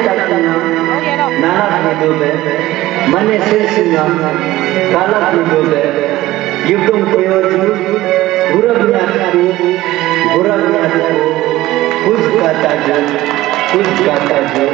takina nana kidobe mane sesinga kala kidobe yugum koyoju gurabnya kuch kata jo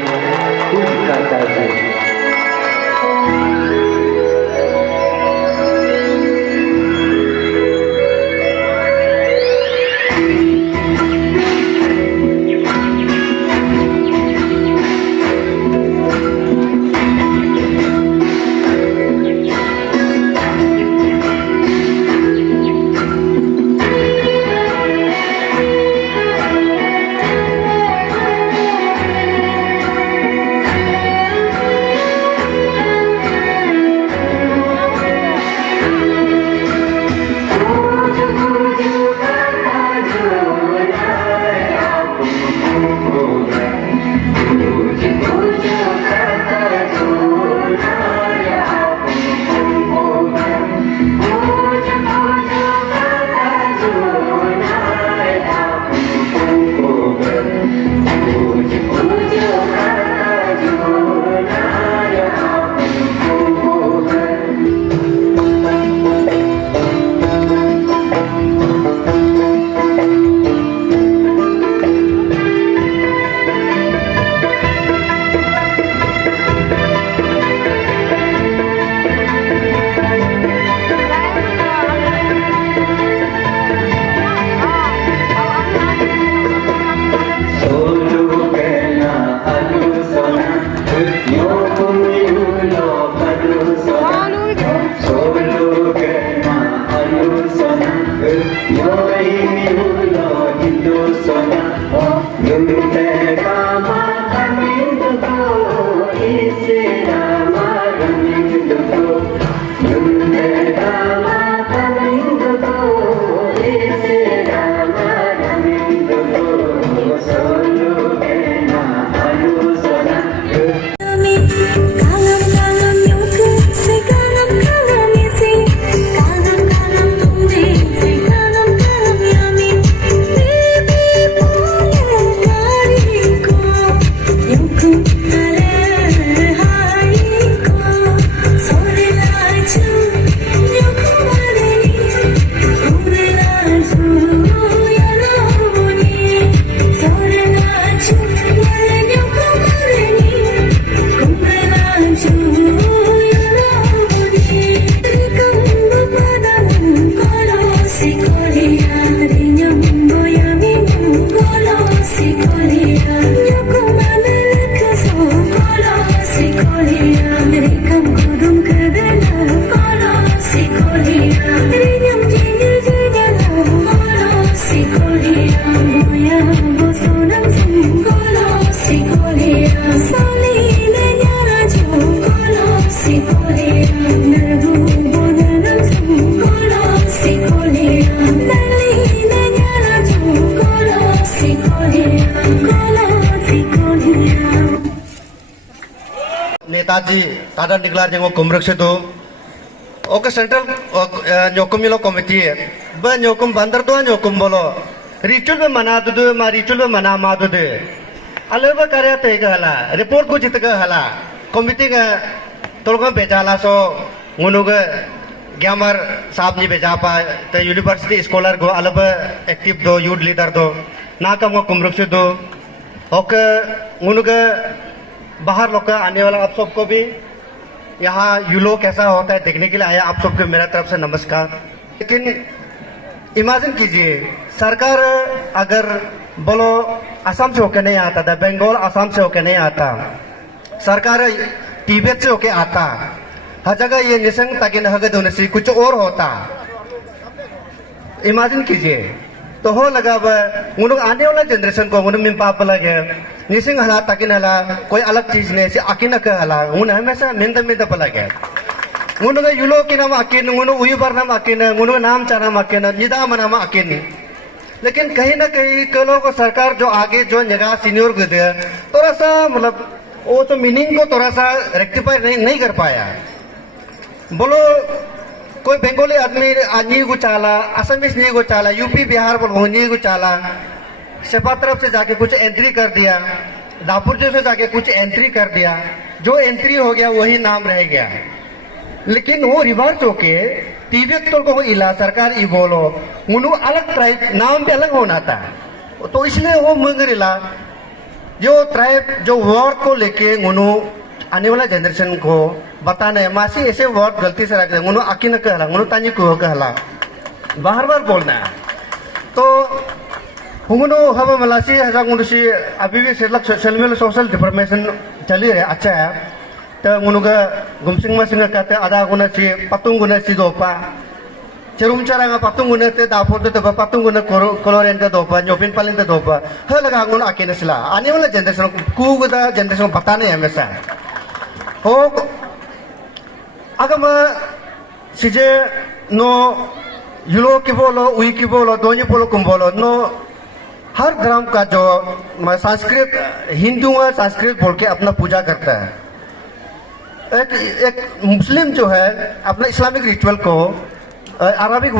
नेताजी तादा निकलार जंगो कुमरक से तो ओके सेंट्रल न्योकुम मिलो कमिटी है ब न्योकुम बंदर तो न्योकुम बोलो रिचुअल में मना दो मा रिचुअल में मना मा दो अले ब कार्य ते गहला रिपोर्ट को जित गहला कमिटी का तोलगा बेचाला सो उनुग ग्यामर साहब ने बेचा पा तो यूनिवर्सिटी स्कॉलर को अलग एक्टिव दो यूथ लीडर दो ना कम को कुमरक से दो ओके उनुग बाहर लोग आने वाला आप सबको भी यहाँ यूलो कैसा होता है देखने के लिए आया आप सबको मेरा तरफ से नमस्कार। लेकिन इमेजिन कीजिए सरकार अगर बोलो असम से होके नहीं आता था, बंगाल असम से होके नहीं आता, सरकार तिब्बत से होके आता, हर जगह ये निशंक ताकि नहगे दोनों से कुछ और होता। इमेजिन कीजिए तो हो लगा उन आने वाला जनरेशन को उन्हें मिम्पाप लगे निसिंग हला ताकिन हला कोई अलग चीज नहीं से आकिन के हला उन हमेशा मिंद पलगे उन युलो की नाम आकिन उन उयुबर नाम आकिन उन नाम चानाम आकिन निदाम नाम आकिन। लेकिन कहीं ना कहीं कलो को सरकार जो आगे जो जगह सीनियर को दे थोड़ा सा मतलब वो तो मीनिंग को थोड़ा सा रेक्टिफाई नहीं कर पाया। बोलो कोई बंगाली आदमी नहीं को चाला, असमीज नहीं को चाला, यूपी बिहार बोल नहीं को चाला, सेपा तरफ से जाके कुछ एंट्री कर दिया, दापुर जैसे जाके कुछ एंट्री कर दिया, जो एंट्री हो गया वही नाम रह गया। लेकिन वो रिवर्स होके तिब्बत तो को इला सरकार ई बोलो उन्हों अलग ट्राइब नाम भी अलग होना था, तो इसलिए वो मंगरिला जो ट्राइब जो वर्ड को लेके उन्हों आने वाला जनरेशन को बताना है मासी ऐसे वर्ड गलती से रख दे उन्हों आकी न कहला उन्हों तानी को कहला बार बार बोलना है। तो उन्होंने हम मलासी हजार उन्होंने अभी भी सोशल डिफॉर्मेशन चली रहे अच्छा है। तो उन्होंने गुमसिंग मसिंग कहते आधा गुना सी पतुंग गुना सी दोपा चरुम चरांगा पतुंग गुना ते दाफोर ते पतुंग गुना कोलोरेंट दोपा न्योपिन पालिन ते दोपा हर लगा गुना आके नस्ला आने वाला जनरेशन को गुदा जनरेशन को पता नहीं हमेशा हो अगर मैं सीजे नो युलो की बोलो उई की बोलो दोनी बोलो कुम बोलो नो हर धर्म का जो संस्कृत हिंदू है संस्कृत बोल के अपना पूजा करता है। एक मुस्लिम जो है अपना इस्लामिक रिचुअल को अरबिक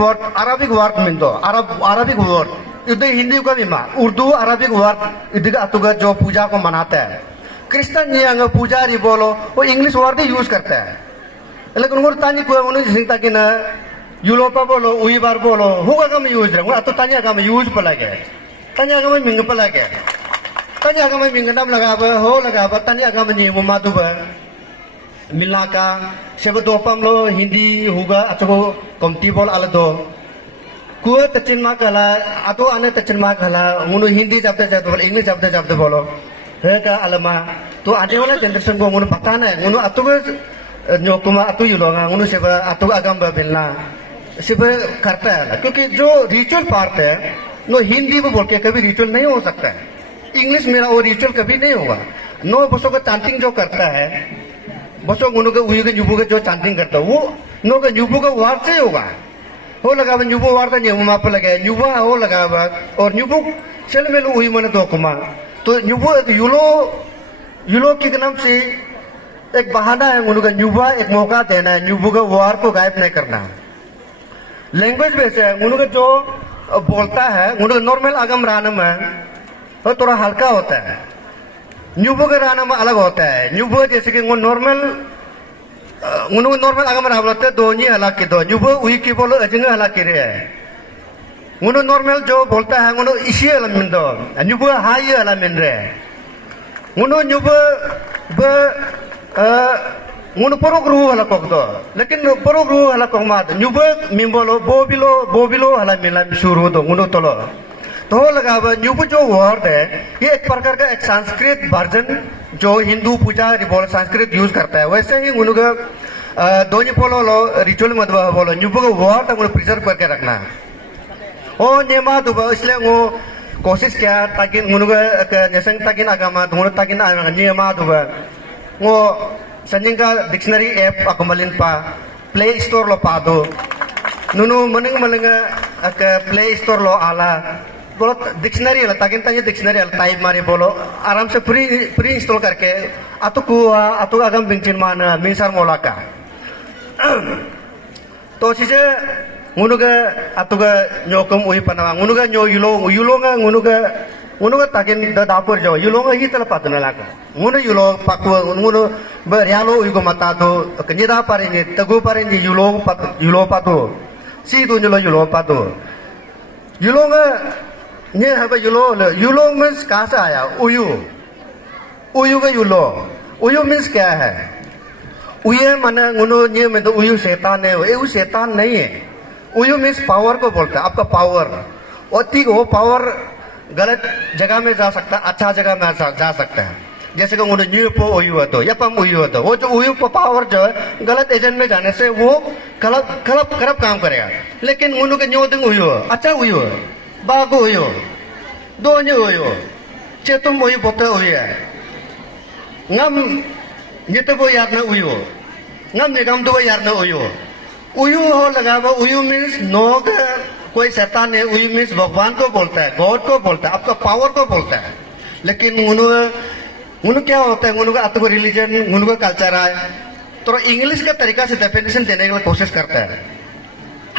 वर्ड में दो अरबिक वर्ड इधर हिंदी का भी माँ उर्दू अरबिक वर्ड इधर अतुगा जो पूजा को मनाता है। क्रिश्चियन ये पुजारी बोलो वो इंग्लिश वर्ड ही यूज करता है, लेकिन उन्होंने तानी को उन्होंने जिंदा कि ना यूरोपा बोलो उई बार बोलो होगा का मैं यूज रहा तो तानी का मैं यूज पला गया तानी का मैं मिंग पला गया तानी का मैं मिंग नाम लगा हो लगा तानी का मैं नहीं मातु मिला का सेब दोपम लो हिंदी होगा अच्छा कमती बोल आले दो कुआ तचिन मा कला आतो आने तचिन मा कला उन्होंने हिंदी जब बोलो इंग्लिश जब बोलो है का अलमा तो आने वाला जनरेशन को उन्होंने बताना है उन्होंने अतो न्योकुमा अतो युलोगा उन्होंने सेब अतो अगम बिलना सिर्फ करता है क्योंकि जो रिचुअल पार्ट है नो हिंदी को बोल के कभी रिचुअल नहीं हो सकता है, इंग्लिश मेरा वो रिचुअल कभी नहीं होगा। नो बसों का चांटिंग जो करता है बसों उन्हों के उई के न्यूबू के जो चांटिंग करता है वो नो का न्यूबू का वार्ड से होगा हो लगा न्यूबू वार्ड था न्यूबू माप लगा न्यूबा हो लगा और न्यूबू चल में लो उई मने दो कुमा तो न्यूबू युलो के नाम से एक बहाना है उन्हों का न्यूबा एक मौका देना है न्यूबू का वार्ड को गायब नहीं करना। लैंग्वेज वैसे है उन्होंने जो बोलता है उन्होंने नॉर्मल आगम रानम है वो थोड़ा हल्का होता है, न्यूबो का रानम अलग होता है। न्यूबो जैसे कि वो नॉर्मल आगम राम बोलते हैं दो नहीं हलाक की दो न्यूबो उई की बोलो अजंग हलाक की रहे हैं उन्होंने नॉर्मल जो बोलता है उन्होंने इसी अलमिन दो न्यूबो हाई अलमिन रहे उन्होंने न्यूबो उन परोग रू हला कोक दो लेकिन परोग रू हला कोक माद न्यूबो मिम्बोलो बोबिलो हला मिला शुरू दो उन्हों तोलो तो लगा न्यूबो जो वर्ड है ये एक प्रकार का एक संस्कृत वर्जन जो हिंदू पूजा बोलो संस्कृत यूज करता है वैसे ही उनका दोनी पोलो लो रिचुअल मत बोलो न्यूबो का वर्ड उन्हें प्रिजर्व करके रखना है ओ नेमा दुबा इसलिए वो कोशिश किया ताकि उनका जैसे ताकि आगामा उन्होंने ताकि नेमा दुबा वो संजय का डिक्शनरी ऐप अकमलिन पा प्ले स्टोर लो पा दो नुनु मनिंग प्ले स्टोर लो आला बोलो डिक्शनरी है ताकि ताकि डिक्शनरी है टाइप मारे बोलो आराम से फ्री इंस्टॉल करके अतु अगम बिंचिन मान मिसार मोला का तो चीजें उनुगे अतुगे न्योकम उही पनावा उनुगे न्यो युलोंगा उनुगे ताकि दापुर जो युलोंगा ही तल पातुना लाका उनु युलो पाकु उनु बरियालो उइगो मता दो कनिदा पारेंगे तगु पारेंगे युलो पातु सी दो युलो पातु युलोंगा ये है युलो मीन्स कहाँ से आया उयु का उयु मीन्स क्या है उये माने उनु ये में तो उयु शैतान है वो शैतान नहीं है उयु मीन्स पावर को बोलता है आपका पावर और ठीक वो पावर गलत जगह में जा सकता है अच्छा जगह में जा सकता है जैसे कि उन्होंने न्यू पो उयु तो या पम उयु तो वो जो उयु को पावर जो है गलत एजेंट में जाने से वो खराब काम करेगा लेकिन उन्होंने न्यू दिन उयु अच्छा उयु बागु उयु दो न्यू उयु चेतुम उयु बोते उयु है ngam nyete bo yar na uyu ngam ne gam do yar na uyu हो लगा वो उयु मीन्स नो कोई शैतान है उयु मीन्स भगवान को बोलता है गॉड को बोलता है आपका पावर को बोलता है लेकिन उन्होंने क्या होता है उनका आपको रिलीजन उनका कल्चर है तो इंग्लिश का तरीका से डेफिनेशन देने की कोशिश करता है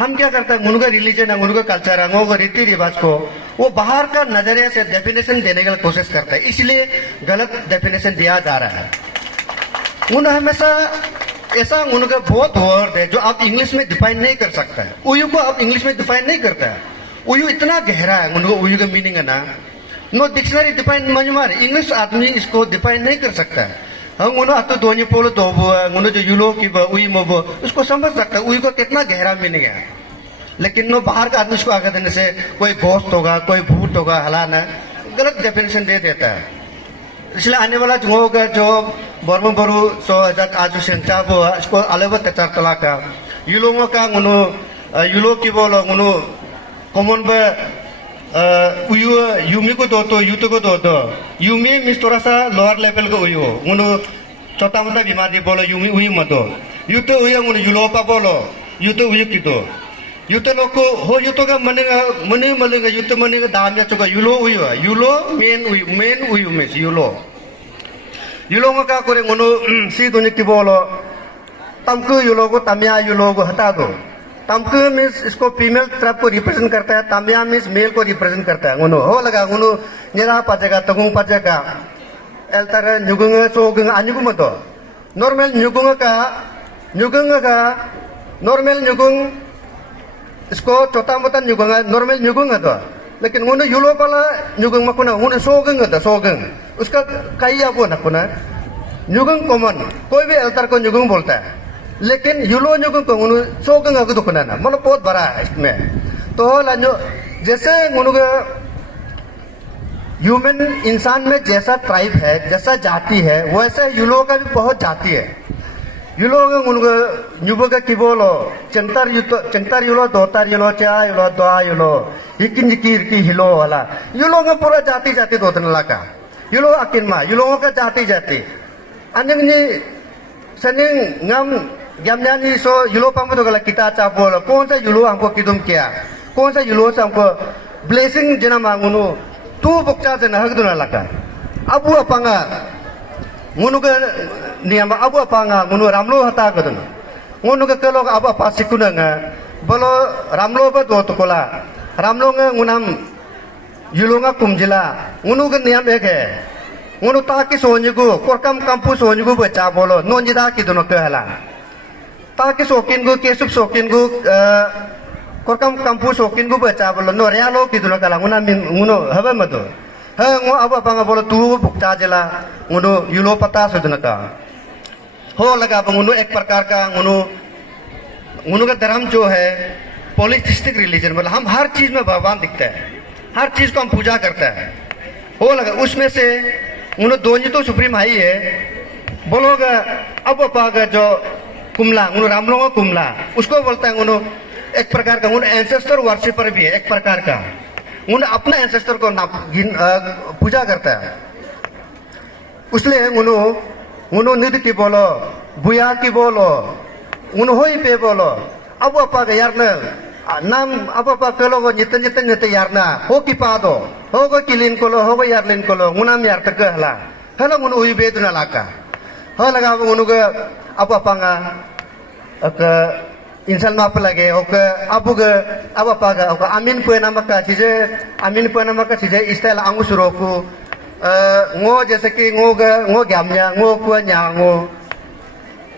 हम क्या करते हैं उनका रिलीजन है उनका कल्चर है उनका रीति रिवाज को वो बाहर का नजरिए से डेफिनेशन देने की कोशिश करता है, इसलिए गलत डेफिनेशन दिया जा रहा है। उन्हें हमेशा ऐसा उनका बहुत वर्ड है जो आप इंग्लिश में डिफाइन नहीं कर सकता है। उयू को आप इंग्लिश में डिफाइन नहीं करता है। उयू इतना गहरा है, उनको उयू का मीनिंग है ना, नो डिक्शनरी डिफाइन मंजमार इंग्लिश आदमी इसको डिफाइन नहीं कर सकता है। हम उन्हें आतो दोनी पोलो दो उन्हें जो यूलो की उई मोबो उसको समझ सकता है उयू का कितना गहरा मीनिंग है। लेकिन नो बाहर का आदमी इसको आगे देने से कोई घोस्ट होगा, कोई भूत होगा, हलाना गलत डेफिनेशन दे देता है। इसलिए आने वाला जो होगा जो बरबो बरु सो आज सेंचा वो इसको अलग तचार तला का युलोंगो का उनो युलो की बोलो उनो कॉमन बे उयु युमी को दो तो युतो को दो युमी मीन्स थोड़ा सा लोअर लेवल को उयु उनो छोटा मोटा बीमारी बोलो युमी उयु मतो युतो उयु उनो युलो पा बोलो युतो उयु की दो युतो लोग को हो युतो का मनेगा युतो मनेगा दाम या चुका युलो उयु युलो मेन उयु मीन्स युलो युलो का करे उनो सी दुनिया की बोलो तमको युलो को तमिया युलो को हटा दो। तमको मीन्स इसको फीमेल ट्राइब को रिप्रेजेंट करता है, तमिया मीन्स मेल को रिप्रेजेंट करता है। उनो हो लगा उनो निरा पाचेगा तगुंग पाचेगा एल्तर न्युगुंग सोगुंग अन्युगुंग मतो नॉर्मल न्युगुंग का नॉर्मल न्युगुंग इसको छोटा मोटा न्युगुंग नॉर्मल न्युगुंग है तो लेकिन उन्हें युलो वाला न्युगुंग मकुना उन्हें सोगुंग है सोगुंग उसका कई आपको नकुना न्युगुंग कॉमन कोई भी एल्तर को न्युगुंग बोलता है लेकिन युलो न्युगुंग को उन्हें सोगुंग है तो कुना ना मतलब बहुत बड़ा है इसमें। तो लान्यो जैसे उनका ह्यूमन इंसान में जैसा ट्राइब है जैसा जाति है वैसे युलो का भी बहुत जाति है। युलो उनका न्युबो का की बोलो चंतर युलो दोतार युलो चा युलो दोआ युलो हिकिन की हिलो वाला युलो का पूरा जाति जाति दो का युलो अकिनमा युलो का जाति अन्य सनिंग ngam gamnyani so yulo pampo तो गला kita चापोल कौन सा युलो हमको किदुम किया कौन सा युलो से हमको ब्लेसिंग जना मांगुनु तू बुक्चा जना हक दुना लगा अबु अपांगा मुनु के नियम अबु अपांगा मुनु रामलो हता कदन मुनु के कलो अबु अपा सिकुनंगा बोलो रामलो बा दो तो कोला रामलो ने मुनम युलोंगा कुमजिला मुनु के नियम एक है मुनु ताकि सोनिगु कोरकम कंपु सोनिगु बचा बोलो नोंजिदा की दोनों कहला ताकि सोकिनगु केसुप सोकिनगु कोरकम कंपु सोकिनगु बचा बोलो नो रियालो की दोनों कहला मुनो हबे मतो है ngो अब अपंगा बोलो तू भुगता जला मुनो युलो पता सुदन का हो लगा मुनो एक प्रकार का मुनो का धर्म जो है पॉलिथिस्टिक रिलीजन मतलब हम हर चीज में भगवान दिखता है, हर चीज को हम पूजा करता है। हो लगा उसमें से उन्होंने दोनों तो सुप्रीम हाई है बोलोगा अब पागा जो कुमला उन्होंने रामलोंगा कुमला उसको बोलता है उन्होंने एक प्रकार का उन्होंने एंसेस्टर वर्शिपर भी है एक प्रकार का उन्होंने अपने एंसेस्टर को पूजा करता है। इसलिए उन्होंने निधि की बोलो बुया की बोलो उन्होंने ही पे बोलो अब पागा यार नाम अब कलो नित यार ना हो की पादो हो किलिन कोलो हो यारलिन कोलो मुनाम यार तक हला हला मुन उई बेदना लाका हो लगा उनुग अब पांगा इंसान माप लगे ओके अब पागा ओके आमीन पे नमका चीजे इस्तेल आंगु सुरोकु ngो जैसे कि ngो ग्यामnya ngो कुanya ngो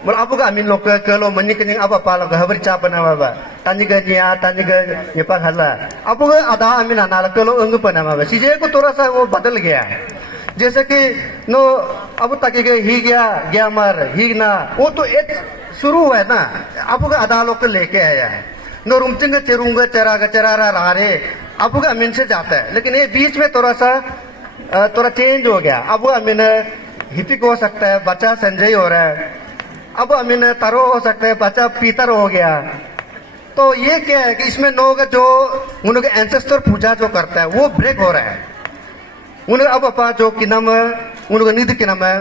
बोल अब का आमीन लोग कलो मनी कनिंग अब पालो हबर चाप ना बाबा तनी के ये पर हल्ला अब का आधा आमीन आना कलो अंग पना बाबा चीजें को थोड़ा सा वो बदल गया जैसे कि नो अब तक के ही गया मर ही ना वो तो एक शुरू है ना अब का आधा लोग लेके आया है नो रुमचिंग चेरूंगा चरारा रहा अब का आमीन से जाता है लेकिन ये बीच में थोड़ा चेंज हो गया। अब आमीन हितिक हो सकता है बच्चा संजय हो रहा है अब अमीन तरो हो सकता है बच्चा पीतर हो गया। तो ये क्या है कि इसमें लोग जो उनके एंसेस्टर पूजा जो करता है वो ब्रेक हो रहा है उन्हें अब अपा जो कि नाम उनका निधि के नाम है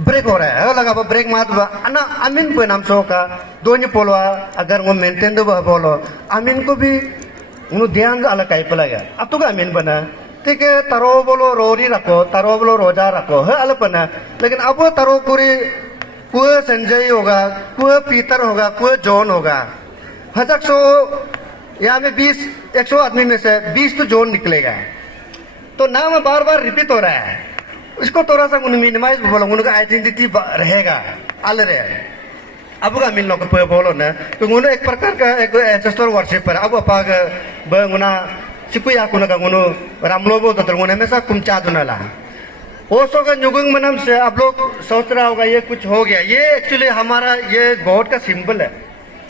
ब्रेक हो रहा है लगा ब्रेक मात ना अमीन पे नाम सो का दोनों पोलवा अगर वो मेंटेन दो बोलो अमीन को भी उन्हें ध्यान अलग कहीं पे लगा अब तो का अमीन बना ठीक है तरो बोलो रोरी रखो तरो बोलो रोजा रखो है अलग बना लेकिन अब तरो पूरी कोई संजय होगा कोई पीतर होगा कोई जॉन होगा हजक सो यहाँ में 100 आदमी में से 20 तो जोन निकलेगा। तो नाम बार बार रिपीट हो रहा है, इसको थोड़ा सा मिनिमाइज बोलो, उनका आइडेंटिटी रहेगा अलरे अब का मिल लोग बोलो ना, तो उन्होंने एक प्रकार का एक एंसेस्टर वर्शिप पर अब अपाग बंगुना सिकुया कुना का उन्हों रामलोबो तो उन्होंने हमेशा कुमचा दुनाला ओसो का नुगंग मनम से आप लोग सोच रहा होगा ये कुछ हो गया। ये एक्चुअली हमारा ये गॉड का सिंबल है।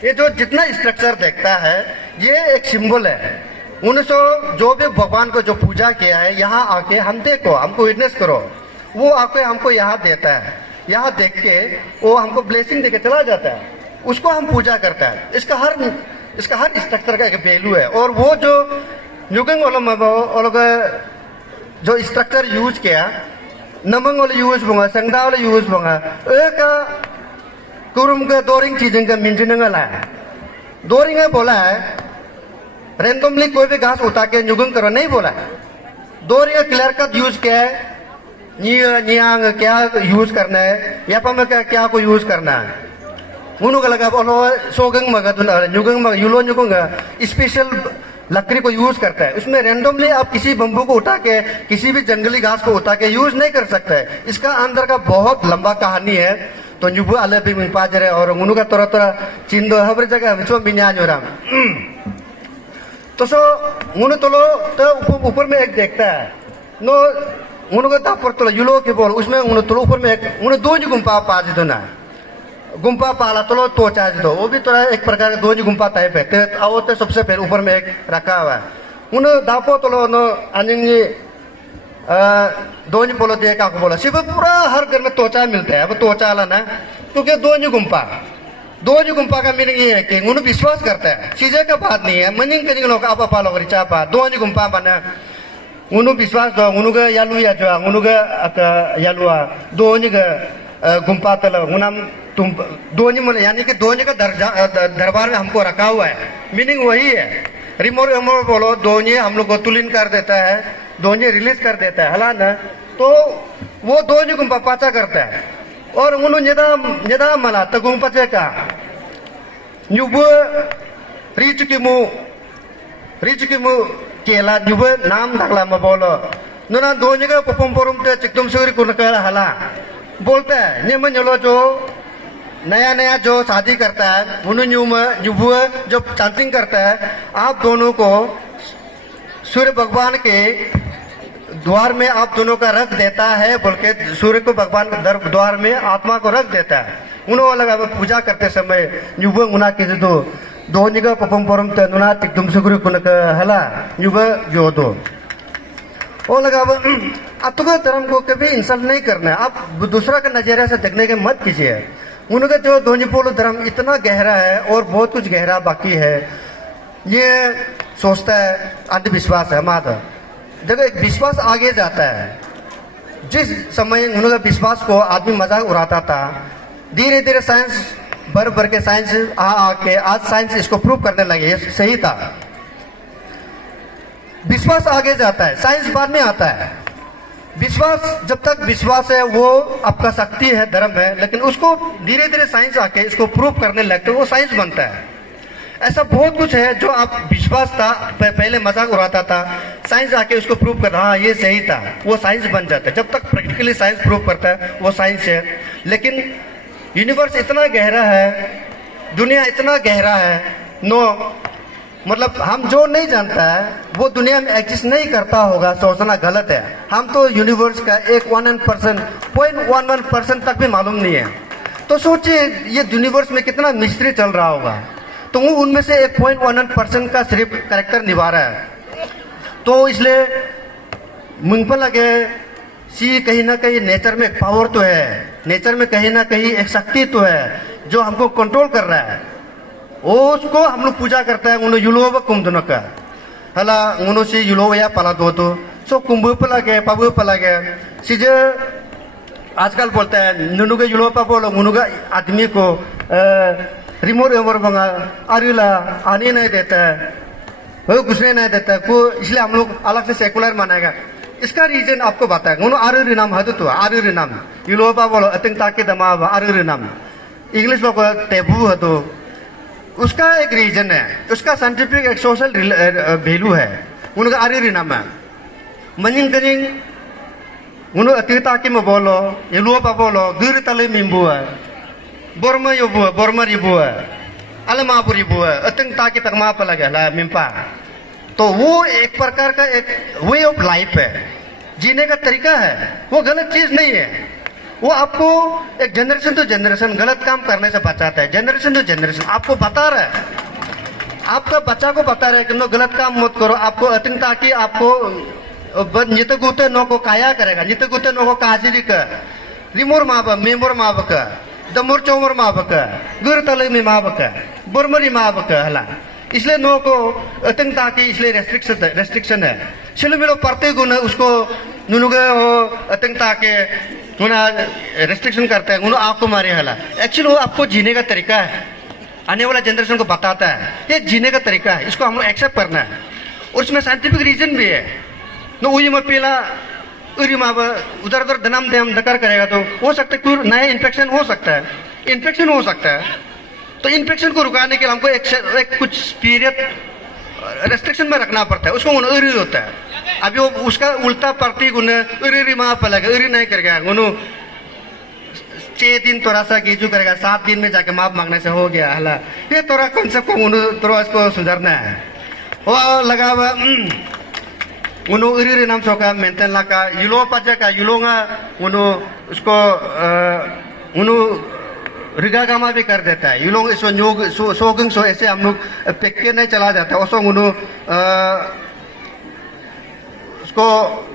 ये जो जितना स्ट्रक्चर देखता है ये एक सिंबल है। उनसे जो भी भगवान को जो पूजा किया है यहाँ आके हम देखो, हमको विटनेस करो, वो आके हमको यहाँ देता है, यहाँ देख के वो हमको ब्लेसिंग देके चला जाता है, उसको हम पूजा करता है। इसका हर स्ट्रक्चर का एक वैल्यू है। और वो जो नुगंग वाला जो स्ट्रक्चर यूज किया, नमंग वाले यूज होगा, संगदा वाले यूज होगा, एक कुरुम का दोरिंग चीजें का मिंजन है, दोरिंग है बोला है रैंडमली कोई भी घास उठा के नुगंग करो नहीं बोला है। दोरिंग क्लियर कट यूज किया है, नियांग क्या यूज करना है, या पर क्या को यूज करना है, उन्होंने लगा बोलो सोगंग मगा तो नुगंग मगा यूलो नुगंग स्पेशल लकड़ी को यूज करता है। उसमें रैंडमली आप किसी बम्बू को उठा के किसी भी जंगली घास को उठा के यूज नहीं कर सकते। इसका अंदर का बहुत लंबा कहानी है। तो नुबु अले भी मिंग पाजरे और उन्होंने का तोरा तोरा चिंदो हर जगह विचो मिन्यान हो रहा। तो सो उन्होंने तो ऊपर में एक देखता है नो उन्होंने दापर तो यूलो के बोल उसमें उन्होंने तो ऊपर में एक उन्होंने दो गुम्पा पाज दो ना गुम्पा पाला तो चार्ज दो, वो भी थोड़ा एक प्रकार का दो गुम्पा टाइप है। आओ तो सबसे पहले ऊपर में एक रखा हुआ है। उन्होंने दापो तो अनिंगी दो बोलो दिए का बोला सिर्फ पूरा हर घर में तोचा मिलता है। अब तोचा वाला ना क्योंकि दो गुम्पा का मीनिंग ये है कि उन्होंने विश्वास करता है, चीजें का बात नहीं है। मनिंग कनिंग लोग आप अपा लोग रिचा पा दो गुम्पा बना उन्होंने विश्वास दो उन्होंने यालू या जो उन्होंने यालुआ दो गुम्पा तल उन्हें तुम दोनी मन यानी कि दोनी का दरबार में हमको रखा हुआ है। मीनिंग वही है। रिमोट बोलो दोनी हम लोग को तुलिन कर देता है, दोनी रिलीज कर देता है हला ना, तो वो दोनी गुम्पा पाचा करता है। और उन्होंने निदा मला तो गुम्पा का न्यूब रिच की मु केला न्यूब नाम ढकला म बोलो नुना दोनी का पपम पोरुम ते चिकदम सुरी कुनका हला बोलता है नियम न्योलो जो नया जो शादी करता है उन्होंने जो चांटिंग करता है, आप दोनों को सूर्य भगवान के द्वार में आप दोनों का रख देता है बोल के सूर्य को भगवान द्वार में आत्मा को रख देता है। उन्होंने लगा पूजा करते समय न्यूब उना के दो निगा पपम परम नुना तिकदम सुगुरु कुनक हला न्यूब जो दो वो लगा आपको धर्म को कभी इंसल्ट नहीं करना है। आप दूसरा का नजरिया से देखने के मत कीजिए। उनका जो दोनीपोलो धर्म इतना गहरा है और बहुत कुछ गहरा बाकी है। ये सोचता है अंधविश्वास है हमारा। जब एक विश्वास आगे जाता है, जिस समय उनका विश्वास को आदमी मजाक उड़ाता था, धीरे धीरे साइंस भर के साइंस आके आज साइंस इसको प्रूव करने लगे सही था। विश्वास आगे जाता है, साइंस बाद में आता है। विश्वास जब तक विश्वास है वो आपका शक्ति है, धर्म है, लेकिन उसको धीरे धीरे साइंस आके इसको प्रूव करने लगते वो साइंस बनता है। ऐसा बहुत कुछ है जो आप विश्वास था पहले मजाक उड़ाता था, साइंस आके उसको प्रूव कर हाँ ये सही था, वो साइंस बन जाता है। जब तक प्रैक्टिकली साइंस प्रूव करता है वो साइंस है। लेकिन यूनिवर्स इतना गहरा है, दुनिया इतना गहरा है, मतलब हम जो नहीं जानता है वो दुनिया में एग्जिस्ट नहीं करता होगा, सोचना गलत है। हम तो यूनिवर्स का 0.11% तक भी मालूम नहीं है। तो सोचिए ये यूनिवर्स में कितना मिस्ट्री चल रहा होगा। तो वो उनमें से 1.11% का सिर्फ कैरेक्टर निभा रहा है। तो इसलिए मुझ पर लगे सी कहीं ना कहीं नेचर में एक पावर तो है, नेचर में कहीं ना कहीं एक शक्ति तो है जो हमको कंट्रोल कर रहा है। उसको हम लोग पूजा करता है। उन्होंने युलो कुम दोनों का हला उन्होंने से युलो या पला दो तो सो कुंभ पला गया पाबू पला गया सीजे आजकल बोलता है नुनु के युलो पापो लोग उन्होंने आदमी को रिमोट एवर बंगा अरिला आने नहीं देता है, वो घुसने नहीं देता है को, इसलिए हम लोग अलग से सेकुलर मानेगा। इसका रीजन आपको बताएगा। उन्होंने आरु नाम है तो आरु नाम युलो पापो लो अतिंग ताके दमा आरु नाम इंग्लिश लोग टेबू है तो उसका एक रीजन है, उसका साइंटिफिक एक सोशल वैल्यू है उनका आरी नाम है मनिंग करिंग उन अतीता की बोलो ये लुआ पापोलो गिर तले मिम्बू है बोरमा योबू है बोरमा रिबू है अलमापुर रिबू है अतंग ताकि तक माप लगे ला मिम्पा तो वो एक प्रकार का एक वे ऑफ लाइफ है, जीने का तरीका है, वो गलत चीज नहीं है। वो आपको एक जनरेशन टू जनरेशन गलत काम करने से बचाता है। जनरेशन टू जनरेशन आपको बता रहा है, आपका बच्चा को बता रहा है कि नो गलत काम मत करो। आपको अतिंग ताकि आपको नित गुते नो को काया करेगा, नित गुते नो को काजिरी का रिमोर माब मेमोर माब का दमोर चौमोर माब का गुर तले में माब का बुरमरी माब का हला, इसलिए नो को अतिंग ताकि इसलिए रेस्ट्रिक्शन है। चलो मिलो पढ़ते गुण उसको नुनुगे हो अतिंग ताकि रेस्ट्रिक्शन करते हैं उन्होंने आपको मारे हला। एक्चुअली वो आपको जीने का तरीका है, आने वाला जनरेशन को बताता है ये जीने का तरीका है, इसको हम लोग एक्सेप्ट करना है। और उसमें साइंटिफिक रीजन भी है। नो उई में पीला उरी माँ उधर उधर दनाम दम दकर करेगा तो हो सकता है कोई नया इन्फेक्शन हो सकता है, इन्फेक्शन हो सकता है। तो इन्फेक्शन को रुकाने के लिए हमको एक कुछ पीरियड रेस्ट्रिक्शन में रखना पड़ता है, उसको उरी होता है। अभी वो उसका उल्टा पड़ती उरी माँ पर लगे उरी नहीं करेगा, उन्होंने 6 दिन थोड़ा सा कीजू करेगा, 7 दिन में जाके माफ मांगने से हो गया हला। ये थोड़ा कॉन्सेप्ट को थोड़ा इसको सुधारना है। वो लगा हुआ उन्हों इरी नाम सोका मेंटेन लगा युलो पचा का युलोंगा उन्हों उसको उन्हों रिगा गामा भी कर देता है। युलोंग इसको न्योग सोगंग सो ऐसे हम लोग पेक के नहीं चला जाता। उसको उन्हों उसको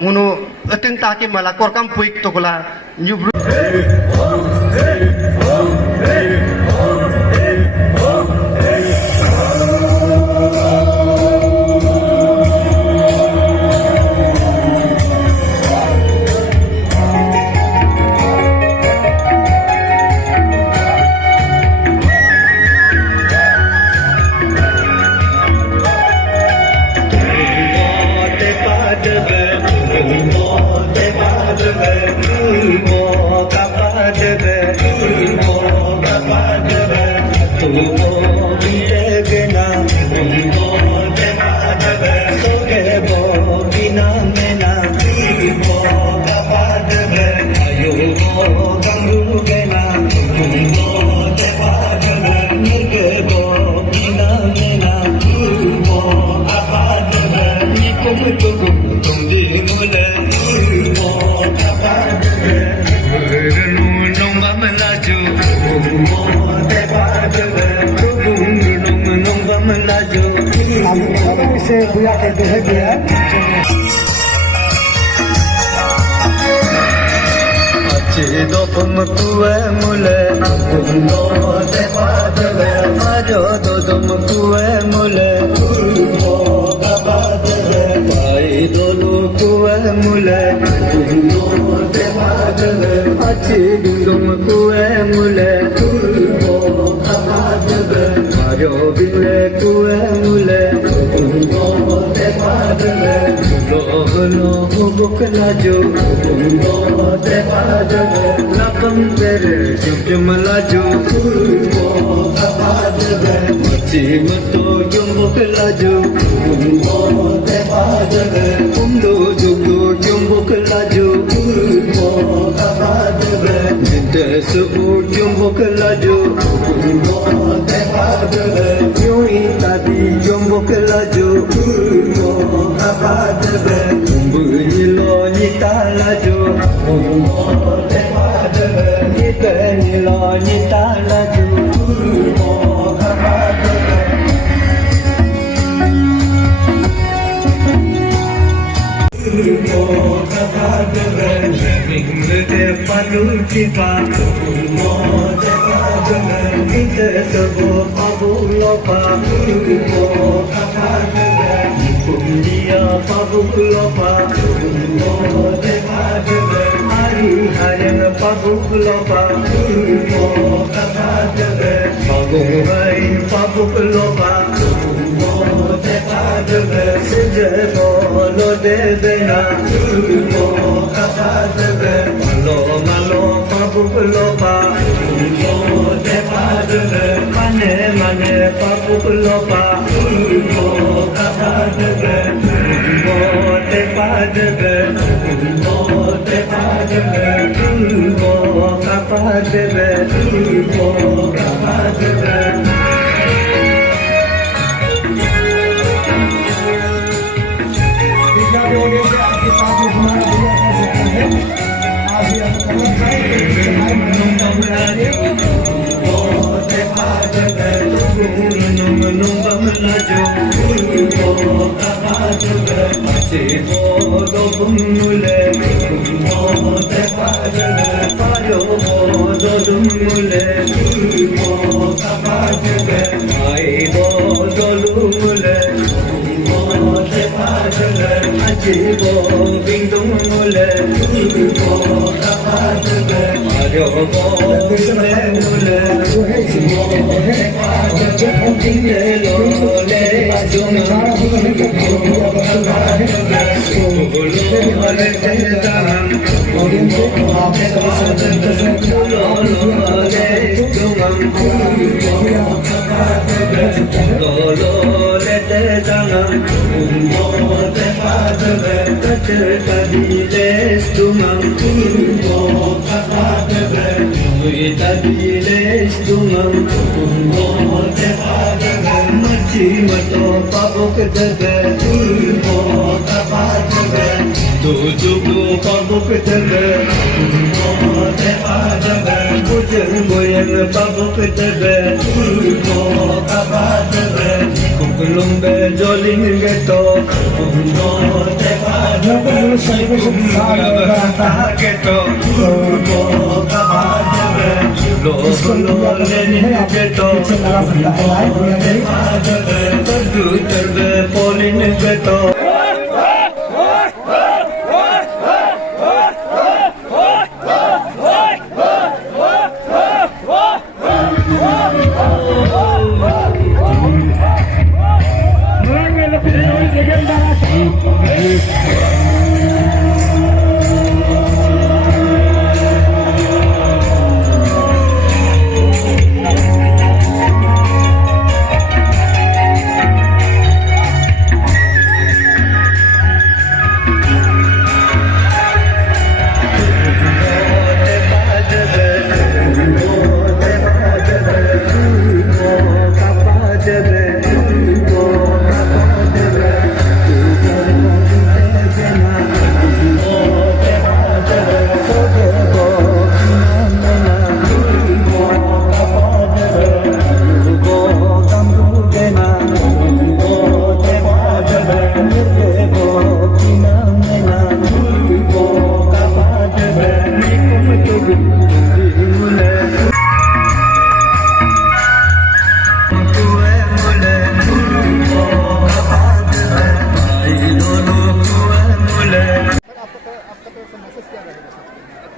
उन्हों अतिंग ताकि मला कोरकम पुइक तो कुला न्यू से बुआ कहते हैं गया अच्छे दो पम कुए मुले दो दे पादवे आजो दो दम कुए मुले दो का पादवे भाई दोनों कुए मुले दो दे पादवे अच्छे दम कुए मुले दो का पादवे आजो बिले कुए मुले बुकला जो लपम तेरे चुमला जो मची मतो जो बुकला जो उमदो जुगो जो बुकला जो जिते सुबु जो बुकला जो यूं ही तादी जो बुकला जो Umbuilo nitala jo, nitalo nitala jo. Palu kita, kita sebut abu lopa, dia pabuk lopa, hari hari pabuk lopa, pabuk hai pabuk lopa, sejak bolo de dena, malo malo pabuk lopa, mane mane pabuk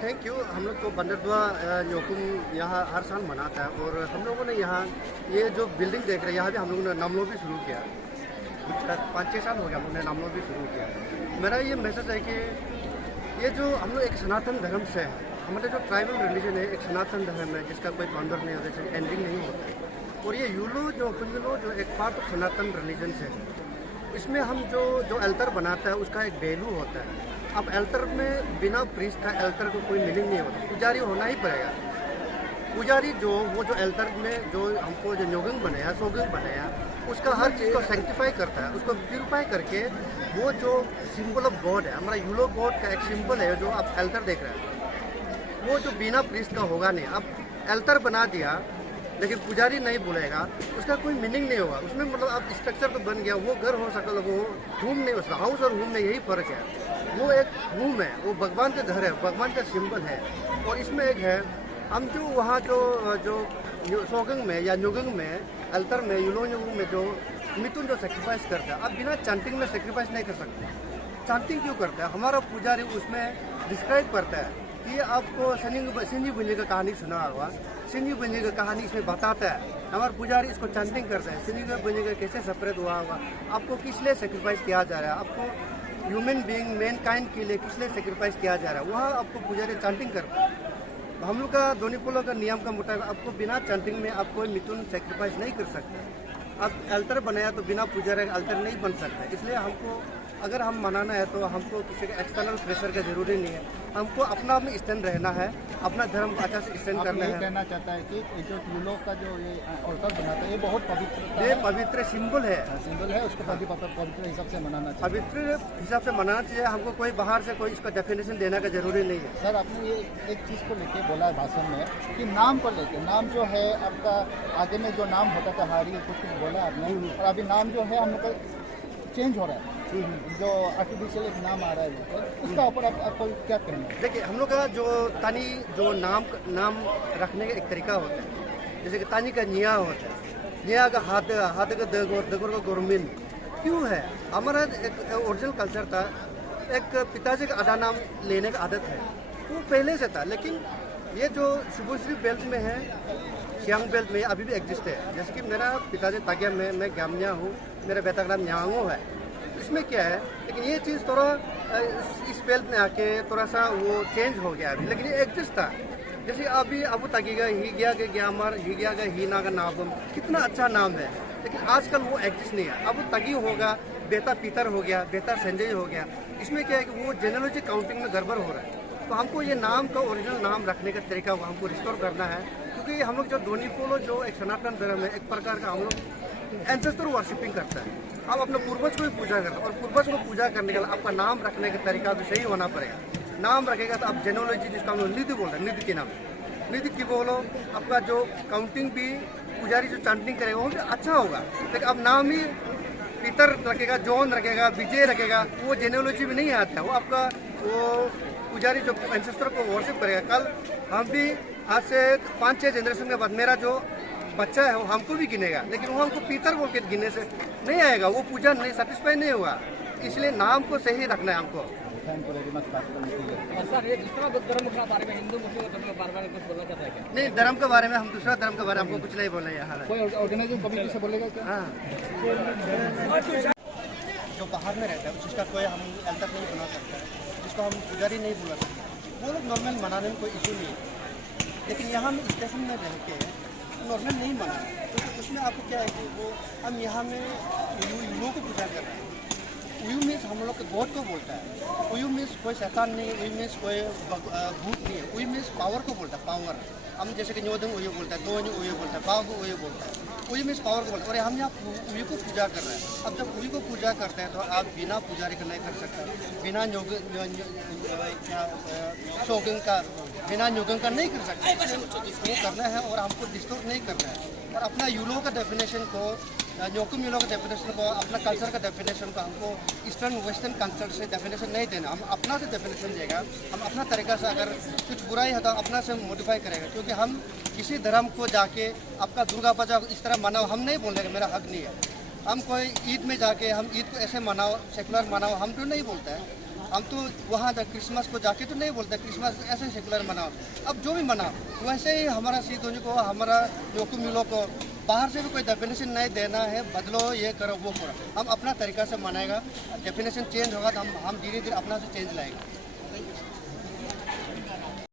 thank you. हम लोग तो बंदरदुआ न्योकुम यहाँ हर साल मनाता है और हम लोगों ने यहाँ ये जो बिल्डिंग देख रहे हैं यहाँ भी हम लोगों ने नामलो भी शुरू किया। 5-6 साल हो गया हम लोगों ने नामलो भी शुरू किया। मेरा ये मैसेज है कि ये जो हम लोग एक सनातन धर्म से है, हमारे जो ट्राइबल रिलीजन है एक सनातन धर्म है जिसका कोई फाउंडर नहीं होता, एंडिंग नहीं होता। और ये यूलो जो कुंजलो जो एक पार्ट ऑफ सनातन रिलीजन से है, इसमें हम जो अल्तर बनाता है उसका एक वैल्यू होता है। अब अल्तर में बिना प्रीस्ट का अल्तर को कोई मीनिंग नहीं होता, पुजारी होना ही पड़ेगा। पुजारी जो वो जो अल्तर में जो हमको जो न्योगंग बनाया सोगंग बनाया उसका हर चीज़ को सेंक्टिफाई करता है, उसको प्यूरिफाई करके वो जो सिंबल ऑफ गॉड है, हमारा यूलो गॉड का एक सिंबल है जो आप अल्तर देख रहे हैं, वो जो बिना प्रीस्ट का होगा नहीं। अब अल्तर बना दिया लेकिन पुजारी नहीं बोलेगा, उसका कोई मीनिंग नहीं होगा। उसमें मतलब अब स्ट्रक्चर तो बन गया, वो घर हो सकता, वो होम नहीं हो सकता। हाउस और होम में यही फ़र्क है। वो एक होम है, वो भगवान का घर है, भगवान का सिंबल है। और इसमें एक है, हम जो वहाँ जो सोगंग में या न्योगंग में अल्तर में यूलो न्योगंग में जो मिथुन जो सेक्रीफाइस करता है, अब बिना चांटिंग में सेक्रीफाइस नहीं कर सकते। चांटिंग क्यों करता है? हमारा पुजारी उसमें डिस्क्राइब करता है कि आपको सिंजी बुंजी का कहानी सुना होगा, सिंजी बुंजी का कहानी इसमें बताता है। हमारे पुजारी इसको चांटिंग करता है, सिंजी बुंजी का कैसे सेपरेट हुआ होगा, आपको किस लिए सेक्रीफाइस किया जा रहा है, आपको ह्यूमन बीइंग मैन काइंड के लिए किस लिए सेक्रीफाइस किया जा रहा है, वहाँ आपको पुजारी चांटिंग करता है। हम लोग का दोनीपोलो का नियम का मुताबिक आपको बिना चांटिंग में आप कोई मिथुन सेक्रीफाइस नहीं कर सकते। आप अल्तर बनाया तो बिना पुजारी अल्तर नहीं बन सकता। इसलिए हमको अगर हम मनाना है तो हमको किसी का एक्सटर्नल प्रेशर का जरूरी नहीं है, हमको अपना में स्टैंड रहना है, अपना धर्म को अच्छा से स्टैंड आप करना ये है। कहना चाहता है कि ये जो you लोग का जो ये अल्टर बनाता है ये बहुत पवित्र ये पवित्र सिंबल है, सिंबल है, उसको पवित्र हिसाब से मनाना चाहिए। पवित्र हिसाब से मनाना चाहिए। हमको कोई बाहर से कोई इसका डेफिनेशन देने का जरूरी नहीं है। सर आपने ये एक चीज़ को लेके बोला है भाषण में कि नाम को लेके, नाम जो है आपका आगे में जो नाम होता था हारी कुछ बोला आपने, और अभी नाम जो है हम लोग का चेंज हो रहा है, जो आर्टिफिशियल एक नाम आ रहा है उसका ऊपर आपको क्या कहना है? देखिए हम लोग का जो तानी जो नाम रखने का एक तरीका होता है, जैसे कि तानी का निया होता है, निया का हाथ का दगोर का गोरमिन क्यों है। हमारा एक ओरिजिनल कल्चर था, एक पिताजी का आधा नाम लेने का आदत है, वो पहले से था। लेकिन ये जो शुभश्री बेल्ट में है, सियांग बेल्ट में अभी भी एग्जिस्ट है। जैसे कि मेरा पिताजी ताग्याम में, मैं ग्यामनिया हूँ, मेरा बेटा का नाम न्यांगो है। इसमें क्या है, लेकिन ये चीज़ थोड़ा इस बेल्ट में आके थोड़ा सा वो चेंज हो गया अभी, लेकिन ये एग्जिस्ट था। जैसे अभी अबू तगीगा ही गया के ग्यामर ही गया का ही ना का नाबम, कितना अच्छा नाम है, लेकिन आजकल वो एग्जिस्ट नहीं है। अबू तगी होगा, बेटा पीतर हो गया, बेटा संजय हो गया। इसमें क्या है कि वो जेनोलॉजी काउंटिंग में गड़बड़ हो रहा है। तो हमको ये नाम का ओरिजिनल नाम रखने का तरीका वो हमको रिस्टोर करना है, क्योंकि हम लोग जो दोनीपोलो जो एक सनातन धर्म है, एक प्रकार का हम लोग एंसेस्टर वर्शिपिंग करता है। आप अपने पूर्वज को भी पूजा करते हैं, और पूर्वज को पूजा करने के लिए आपका नाम रखने का तरीका भी सही होना पड़ेगा। नाम रखेगा तो आप जेनोलॉजी, जिसका हम लोग निधि बोल रहे हैं, निधि के नाम निधि की बोलो, आपका जो काउंटिंग भी पुजारी जो चांटिंग करेगा वो भी अच्छा होगा। लेकिन अब नाम ही पीतर रखेगा, जॉन रखेगा, विजय रखेगा, वो जेनोलॉजी में नहीं आता है। वो आपका वो पुजारी जो एंसेस्टर को वर्शिप करेगा। कल हम भी आज से 5-6 जनरेशन के बाद मेरा जो बच्चा है वो हमको भी गिनेगा, लेकिन वो हमको पीतर बोल के गिनने से नहीं आएगा, वो पूजा नहीं सेटिस्फाई नहीं होगा। इसलिए नाम को सही रखना है हमको। थैंक यू वेरी मच बात करने के लिए। सर ये दूसरा धर्म के बारे में, हिंदू मुस्लिम धर्म के बारे में कुछ बोलना चाहता है क्या? नहीं, धर्म के बारे में हम दूसरा धर्म के बारे में हमको कुछ नहीं बोलना है यहाँ। कोई ऑर्गेनाइजिंग कमेटी से बोलेगा क्या? हाँ, जो बाहर में रहता है जिसका कोई हम एल्टर नहीं बना सकता, जिसको हम पुजारी नहीं बुला सकते, वो लोग नॉर्मल मनाने में कोई इशू नहीं है। लेकिन यहाँ हम स्टेशन में रह के नॉर्मल नहीं मना, तो उसमें आपको क्या है कि वो हम यहाँ में युगों को पूजा कर रहे हैं। उयू मीन्स हम लोग के गॉड को बोलता है। उयू मीन्स कोई शैतान नहीं, उयू मीन्स कोई भूत नहीं है। उयू मीन्स पावर को बोलता है, पावर। हम जैसे कि न्योदंग उयू बोलता है, दोन उयू बोलता है, बाघ उयू बोलता है। उयू मीन्स पावर को बोलता है। और हम यहाँ उयू को पूजा कर रहे हैं। अब जब उयू को पूजा करते हैं तो आप बिना पुजारी का नहीं कर सकते, बिना शोगन का, बिना न्योगन का नहीं कर सकते। वो करना है और हमको डिस्टर्ब नहीं करना है। और अपना यूलो का डेफिनेशन को, न्योकुम यूलो का डेफिनेशन को, अपना कल्चर का डेफिनेशन को हमको ईस्टर्न वेस्टर्न कल्चर से डेफिनेशन नहीं देना। हम अपना से डेफिनेशन देगा, हम अपना तरीका से, अगर कुछ बुराई है तो अपना से मॉडिफाई करेगा। क्योंकि हम किसी धर्म को जाके आपका दुर्गा पूजा इस तरह मनाओ हम नहीं बोल रहे, मेरा हक नहीं है। हम कोई ईद में जाके हम ईद को ऐसे मनाओ, सेकुलर मनाओ, हम तो नहीं बोलते हैं। हम तो वहाँ तक क्रिसमस को जाके तो नहीं बोलते क्रिसमस ऐसे सेकुलर मनाओ। अब जो भी मनाओ वैसे ही हमारा सीधोनी को, हमारा न्योकुम यूलो को बाहर से भी कोई डेफिनेशन नहीं देना है, बदलो ये करो वो करो। हम अपना तरीका से मनाएगा, डेफिनेशन चेंज होगा तो हम धीरे धीरे अपना से चेंज लाएगा।